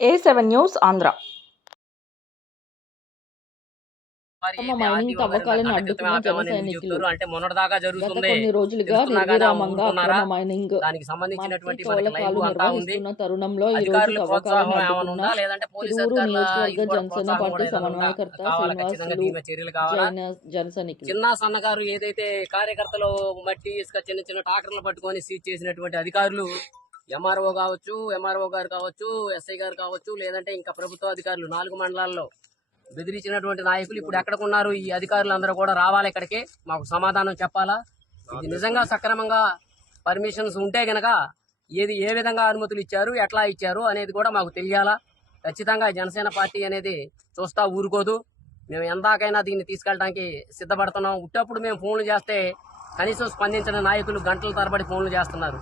A seven news Andhra mining తవ్వకాలను అడ్డుకున్న? అంటే మొన్నటిదాకా జరుగుతుంది. కొన్ని రోజులుగా నిర్విరామంగా? అక్రమ మైనింగ్ దానికి సంబంధించినటువంటి నిర్వహిస్తున్న తరుణంలో ఈ రోజు తవ్వకాలను అడ్డుకున్న తిరువురు నియోజకవర్గ జనసేన పార్టీ? సమన్వయకర్త శ్రీనివాసులు చిన్న సన్నకారు ఏదైతే కార్యకర్తలు మట్టి ఇసుక చిన్న చిన్న ట్రాక్టర్లు పట్టుకొని సీజ్ చేసినటువంటి అధికారులు ఎంఆర్ఓ కావచ్చు ఎంఆర్ఓ గారు కావచ్చు ఎస్ఐ గారు కావచ్చు లేదంటే ఇంకా ప్రభుత్వ అధికారులు నాలుగు మండలాల్లో బెదిరించినటువంటి నాయకులు ఇప్పుడు ఎక్కడికున్నారు ఈ అధికారులు అందరూ కూడా రావాలి ఇక్కడికి. మాకు సమాధానం చెప్పాలా? ఇది నిజంగా సక్రమంగా పర్మిషన్స్ ఉంటే గనక ఏది ఏ విధంగా అనుమతులు ఇచ్చారు ఎట్లా ఇచ్చారు అనేది కూడా మాకు తెలియాలా? ఖచ్చితంగా జనసేన పార్టీ అనేది చూస్తా ఊరుకోదు. మేము ఎందాకైనా దీన్ని తీసుకెళ్ళడానికి సిద్ధపడుతున్నాం. ఉట్టప్పుడు మేము ఫోన్లు చేస్తే కనీసం స్పందించిన నాయకులు గంటల తరబడి ఫోన్లు చేస్తున్నారు.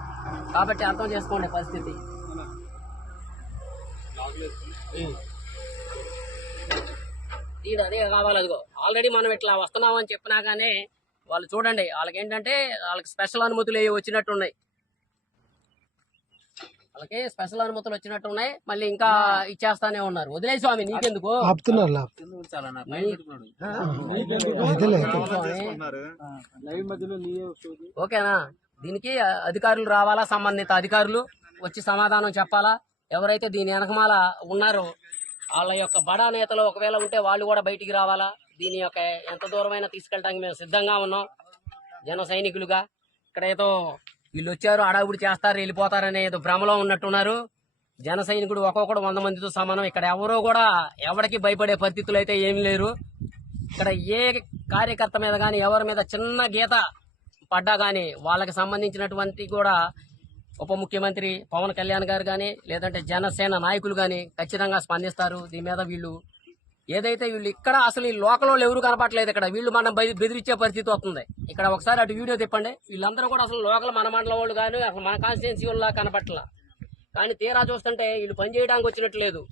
కాబట్టి అర్థం చేసుకోండి పరిస్థితి. దీని అదే కావాలి అదిగో. ఆల్రెడీ మనం ఇట్లా వస్తున్నామని చెప్పినా కానీ వాళ్ళు చూడండి వాళ్ళకి ఏంటంటే వాళ్ళకి స్పెషల్ అనుమతులు ఏవి వచ్చినట్టున్నాయి. వాళ్ళకి స్పెషల్ అనుమతులు వచ్చినట్టు ఉన్నాయి. మళ్ళీ ఇంకా ఇచ్చేస్తానే ఉన్నారు. వదిలే స్వామి నీకెందుకు? ఆపుతున్నారు. ఓకేనా? దీనికి అధికారులు రావాలా? సంబంధిత అధికారులు వచ్చి సమాధానం చెప్పాలా? ఎవరైతే దీని వెనకమాల ఉన్నారో వాళ్ళ యొక్క బడా నేతలు ఒకవేళ ఉంటే వాళ్ళు కూడా బయటికి రావాలా? దీని యొక్క ఎంత దూరమైనా తీసుకెళ్ళడానికి మేము సిద్ధంగా ఉన్నాం జన సైనికులుగా. ఇక్కడ ఏదో వీళ్ళు వచ్చారు అడావుడి చేస్తారు వెళ్ళిపోతారనే ఏదో భ్రమలో ఉన్నట్టున్నారు. జన సైనికుడు ఒక్కొక్కడు వంద మందితో సమానం. ఇక్కడ ఎవరో కూడా ఎవరికి భయపడే పరిస్థితులు అయితే ఏమీ లేరు. ఇక్కడ ఏ కార్యకర్త మీద కానీ ఎవరి మీద చిన్న గీత పడ్డా కానీ వాళ్ళకి సంబంధించినటువంటి కూడా ఉప ముఖ్యమంత్రి పవన్ కళ్యాణ్ గారు కానీ లేదంటే జనసేన నాయకులు కానీ ఖచ్చితంగా స్పందిస్తారు. దీని మీద వీళ్ళు ఏదైతే వీళ్ళు ఇక్కడ అసలు ఈ లోకల్లో ఎవరు కనపట్లేదు ఇక్కడ వీళ్ళు మనం బెదిరించే పరిస్థితి వస్తుంది. ఇక్కడ ఒకసారి అటు వీడియో తిప్పండి. వీళ్ళందరూ కూడా అసలు లోకల్ మన మండలం వాళ్ళు కానీ అసలు మన కాన్స్టిట్యున్సీ వాళ్ళ కనపట్ల కానీ తీరా చూస్తుంటే వీళ్ళు పని చేయడానికి వచ్చినట్టు లేదు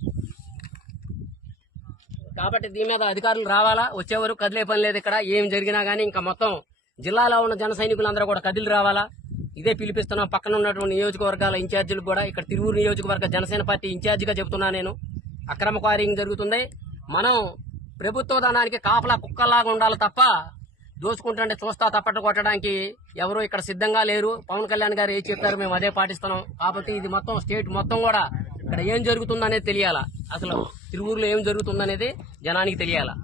కాబట్టి దీని మీద అధికారులు రావాలా? వచ్చేవారు కదిలే పని లేదు ఇక్కడ. ఏం జరిగినా కానీ ఇంకా మొత్తం జిల్లాలో ఉన్న జన సైనికులందరూ కూడా కదిలి రావాలా? ఇదే పిలిపిస్తున్నాం. పక్కన ఉన్నటువంటి నియోజకవర్గాల ఇన్ఛార్జీలు కూడా ఇక్కడ తిరువురు నియోజకవర్గ జనసేన పార్టీ ఇన్ఛార్జిగా చెబుతున్నా నేను. అక్రమ క్వారింగ్ జరుగుతుంది. మనం ప్రభుత్వ ధనానికి కాపలా కుక్కలాగా ఉండాలి తప్ప దోచుకుంటుంటే చూస్తా తప్పట్టు కొట్టడానికి ఎవరు ఇక్కడ సిద్ధంగా లేరు. పవన్ కళ్యాణ్ గారు ఏం చెప్పారు మేము అదే పాటిస్తున్నాం. కాబట్టి ఇది మొత్తం స్టేట్ మొత్తం కూడా ఇక్కడ ఏం జరుగుతుందనేది తెలియాలా? అసలు తిరువురులో ఏం జరుగుతుందనేది జనానికి తెలియాలా?